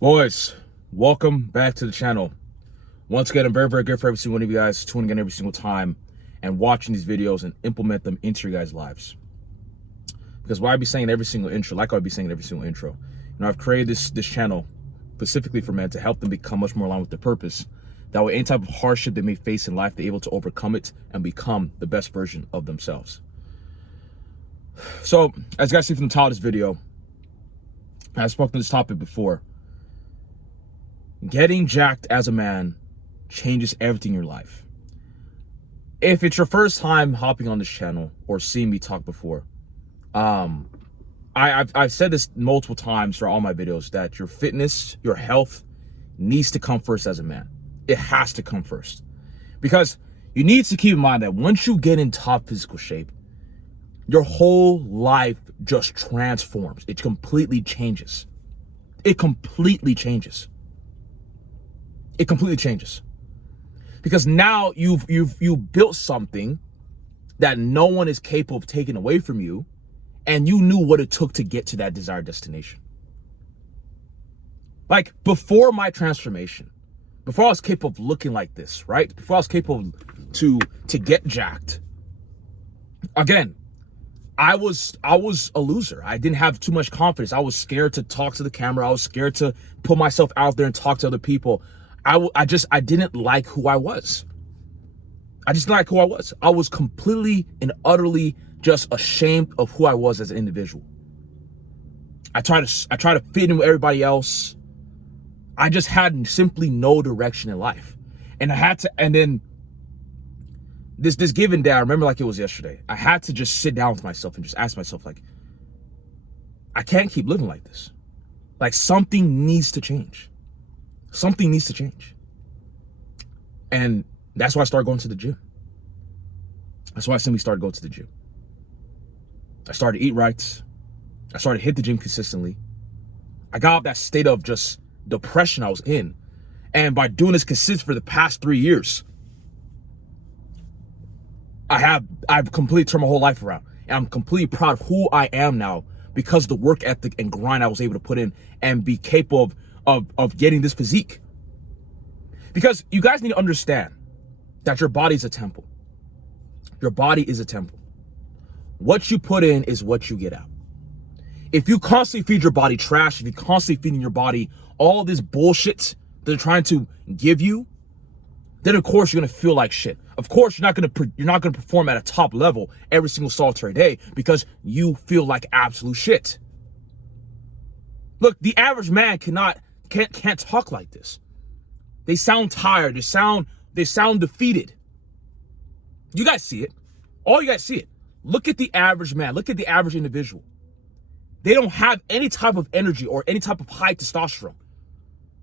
Boys, welcome back to the channel. Once again, I'm very grateful for every single one of you guys tuning in every single time and watching these videos and implement them into your guys' lives. Because why I be saying every single intro, like I'd be saying every single intro, I've created this channel specifically for men to help them become much more aligned with their purpose. That way, any type of hardship they may face in life, they're able to overcome it and become the best version of themselves. So, as you guys see from the title of this video, I've spoken to this topic before. Getting jacked as a man changes everything in your life. If it's your first time hopping on this channel or seeing me talk before, I've said this multiple times throughout all my videos that your fitness, your health needs to come first as a man. It has to come first. Because you need to keep in mind that once you get in top physical shape, your whole life just transforms. It completely changes. It completely changes. It completely changes. Because now you've built something that no one is capable of taking away from you, and you knew what it took to get to that desired destination. Like before my transformation, before I was capable of looking like this, right? Before I was capable to get jacked, again, I was a loser. I didn't have too much confidence. I was scared to talk to the camera. I was scared to put myself out there and talk to other people. I didn't like who I was. I just didn't like who I was. I was completely and utterly just ashamed of who I was as an individual. I tried to fit in with everybody else. I just had simply no direction in life. And I had to, and then this given day, I remember like it was yesterday, I had to just sit down with myself and just ask myself, like, I can't keep living like this. Like something needs to change. Something needs to change. And that's why I started going to the gym. That's why I simply started going to the gym. I started to eat right. I started to hit the gym consistently. I got out of that state of just depression I was in. And by doing this consistently for the past 3 years, I've completely turned my whole life around. And I'm completely proud of who I am now because of the work ethic and grind I was able to put in and be capable of getting this physique. Because you guys need to understand that your body is a temple. Your body is a temple. What you put in is what you get out. If you constantly feed your body trash, if you constantly feeding your body all this bullshit that they're trying to give you, then of course you're gonna feel like shit. Of course you're not gonna perform at a top level every single solitary day because you feel like absolute shit. Look, the average man can't talk like this. They sound tired. They sound defeated. You guys see it. All you guys see it. Look at the average man. Look at the average individual. They don't have any type of energy or any type of high testosterone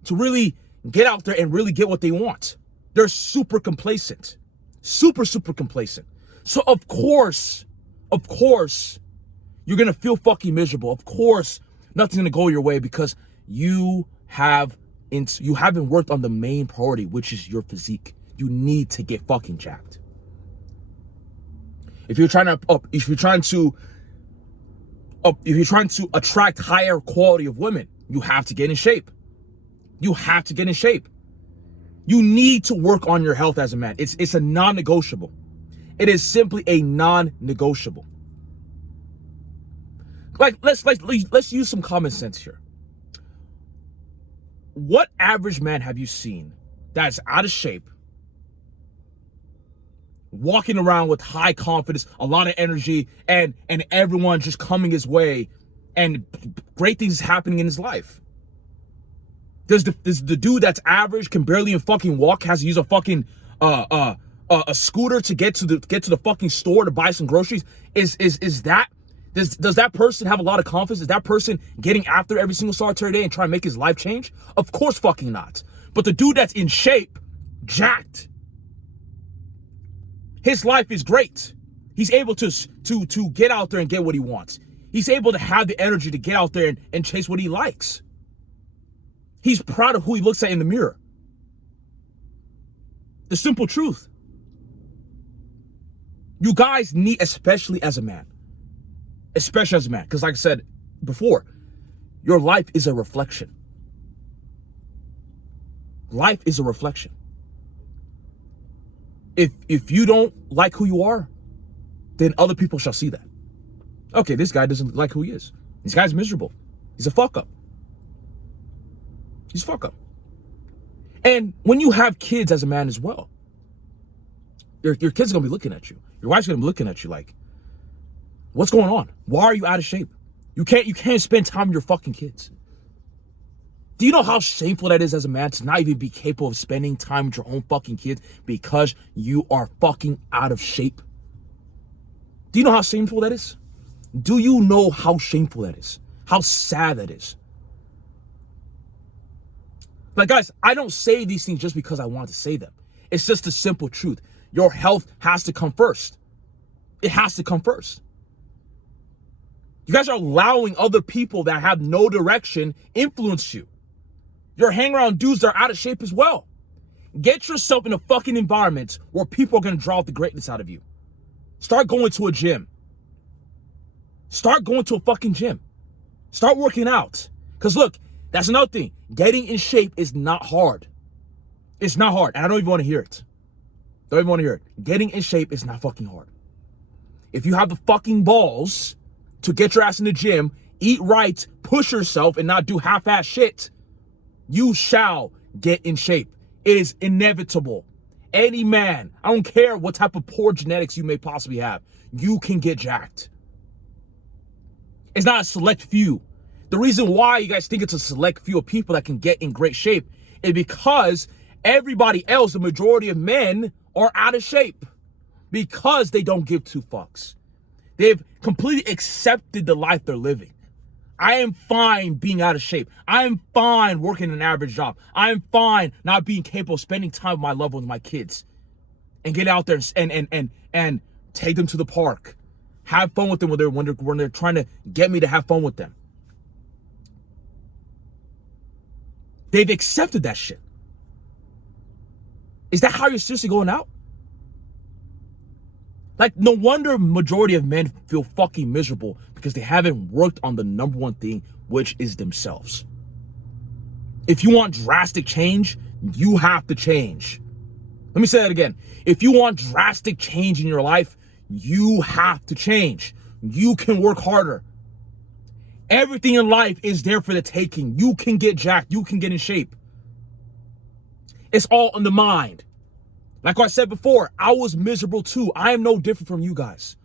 to really get out there and really get what they want. They're super complacent. Super complacent. So of course, you're gonna feel fucking miserable. Of course, nothing's gonna go your way because you haven't worked on the main priority, which is your physique. You need to get fucking jacked. If you're trying to attract higher quality of women, you have to get in shape. You have to get in shape. You need to work on your health as a man. It's a non-negotiable. It is simply a non-negotiable. Like let's use some common sense here. What average man have you seen that's out of shape, walking around with high confidence, a lot of energy, and everyone just coming his way, and great things happening in his life? There's the dude that's average, can barely even fucking walk, has to use a fucking a scooter to get to the fucking store to buy some groceries. Does that person have a lot of confidence? Is that person getting after every single solitary day and trying to make his life change? Of course fucking not. But the dude that's in shape, jacked, his life is great. He's able to get out there and get what he wants. He's able to have the energy to get out there and chase what he likes. He's proud of who he looks at in the mirror. The simple truth. You guys need, especially as a man, because like I said before, your life is a reflection. Life is a reflection. If you don't like who you are, then other people shall see that. Okay, this guy doesn't like who he is. This guy's miserable. He's a fuck up. He's a fuck up. And when you have kids as a man as well, your kids are gonna be looking at you. Your wife's gonna be looking at you like, what's going on? Why are you out of shape? You can't spend time with your fucking kids. Do you know how shameful that is as a man to not even be capable of spending time with your own fucking kids because you are fucking out of shape? Do you know how shameful that is? Do you know how shameful that is? How sad that is? Like, guys, I don't say these things just because I want to say them. It's just the simple truth. Your health has to come first. It has to come first. You guys are allowing other people that have no direction influence you. You're hanging around dudes that are out of shape as well. Get yourself in a fucking environment where people are going to draw the greatness out of you. Start going to a gym. Start going to a fucking gym. Start working out. Because look, that's another thing. Getting in shape is not hard. It's not hard. And I don't even want to hear it. Don't even want to hear it. Getting in shape is not fucking hard. If you have the fucking balls to get your ass in the gym, eat right, push yourself, and not do half-ass shit, you shall get in shape. It is inevitable. Any man, I don't care what type of poor genetics you may possibly have, you can get jacked. It's not a select few. The reason why you guys think it's a select few of people that can get in great shape is because everybody else, the majority of men, are out of shape because they don't give two fucks. They've completely accepted the life they're living. I am fine being out of shape. I am fine working an average job. I am fine not being capable of spending time with my loved ones, my kids, and get out there and take them to the park, have fun with them when they're trying to get me to have fun with them. They've accepted that shit. Is that how you're seriously going out? Like, no wonder majority of men feel fucking miserable because they haven't worked on the number one thing, which is themselves. If you want drastic change, you have to change. Let me say that again. If you want drastic change in your life, you have to change. You can work harder. Everything in life is there for the taking. You can get jacked. You can get in shape. It's all in the mind. Like I said before, I was miserable too. I am no different from you guys.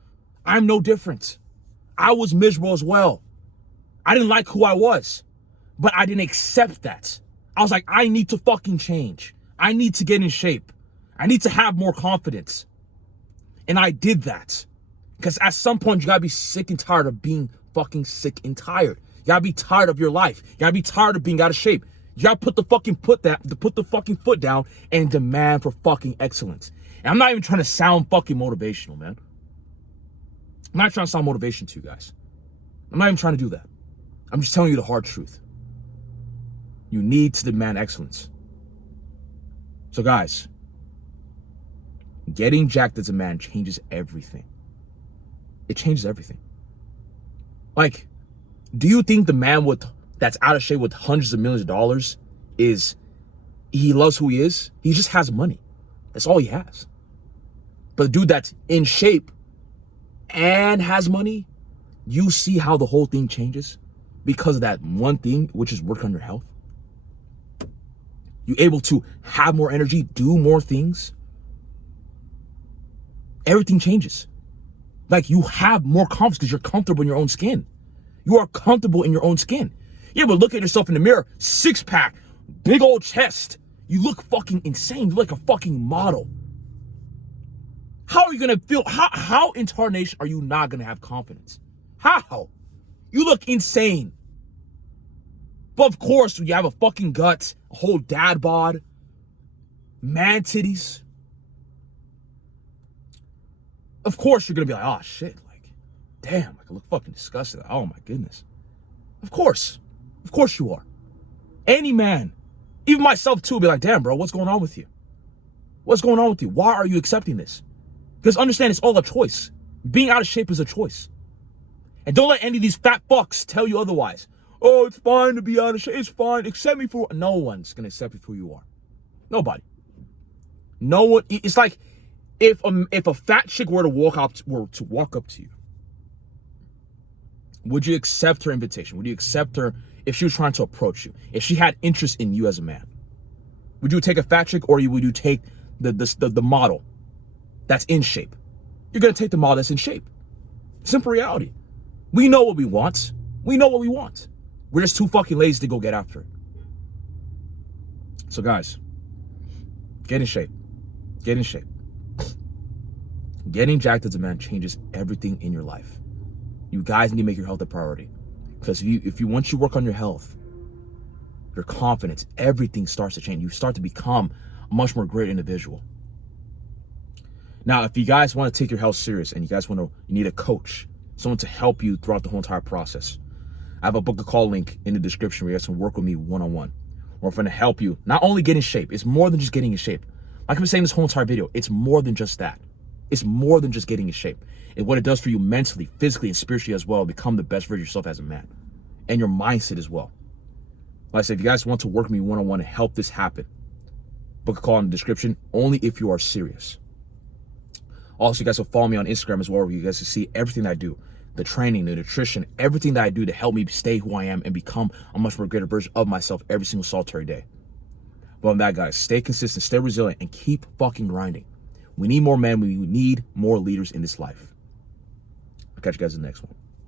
I'm no different. I was miserable as well. I didn't like who I was, but I didn't accept that. I was like, I need to fucking change. I need to get in shape. I need to have more confidence. And I did that. Because at some point, you gotta be sick and tired of being fucking sick and tired. You gotta be tired of your life. You gotta be tired of being out of shape. You gotta put the fucking foot down and demand for fucking excellence. And I'm not even trying to sound fucking motivational, man. I'm not trying to sound motivation to you guys. I'm not even trying to do that. I'm just telling you the hard truth. You need to demand excellence. So guys, getting jacked as a man changes everything. It changes everything. Like, do you think the man that's out of shape with hundreds of millions of dollars he loves who he is? He just has money. That's all he has. But the dude that's in shape and has money, you see how the whole thing changes because of that one thing, which is work on your health. You're able to have more energy, do more things. Everything changes. Like, you have more confidence because you're comfortable in your own skin. You are comfortable in your own skin. Yeah, but look at yourself in the mirror, six-pack, big old chest. You look fucking insane. You look like a fucking model. How are you gonna feel? How in tarnation are you not gonna have confidence? How? You look insane. But of course, you have a fucking gut, a whole dad bod, man titties. Of course, you're gonna be like, oh shit, like, damn, I look fucking disgusting. Oh my goodness. Of course you are. Any man, even myself too, be like, damn, bro, what's going on with you? What's going on with you? Why are you accepting this? Because understand, it's all a choice. Being out of shape is a choice. And don't let any of these fat fucks tell you otherwise. Oh, it's fine to be out of shape. It's fine. Accept me for... No one's going to accept you for who you are. Nobody. No one. It's like if a fat chick were to walk up to you, would you accept her invitation? Would you accept her if she was trying to approach you? If she had interest in you as a man? Would you take a fat chick, or would you take the model that's in shape? You're gonna take the model that's in shape. Simple reality. We know what we want. We know what we want. We're just too fucking lazy to go get after it. So guys, get in shape. Get in shape. Getting jacked as a man changes everything in your life. You guys need to make your health a priority. Because once you work on your health, your confidence, everything starts to change. You start to become a much more great individual. Now, if you guys want to take your health serious and you need a coach, someone to help you throughout the whole entire process, I have a book a call link in the description where you guys can work with me one-on-one. Or I'm going to help you not only get in shape. It's more than just getting in shape. Like I've been saying this whole entire video, it's more than just that. It's more than just getting in shape. It's what it does for you mentally, physically, and spiritually as well. Become the best version of yourself as a man. And your mindset as well. Like I said, if you guys want to work with me one-on-one and help this happen, book a call in the description, only if you are serious. Also, you guys will follow me on Instagram as well, where you guys can see everything that I do. The training, the nutrition, everything that I do to help me stay who I am and become a much more greater version of myself every single solitary day. But on that, guys, stay consistent, stay resilient, and keep fucking grinding. We need more men. We need more leaders in this life. I'll catch you guys in the next one.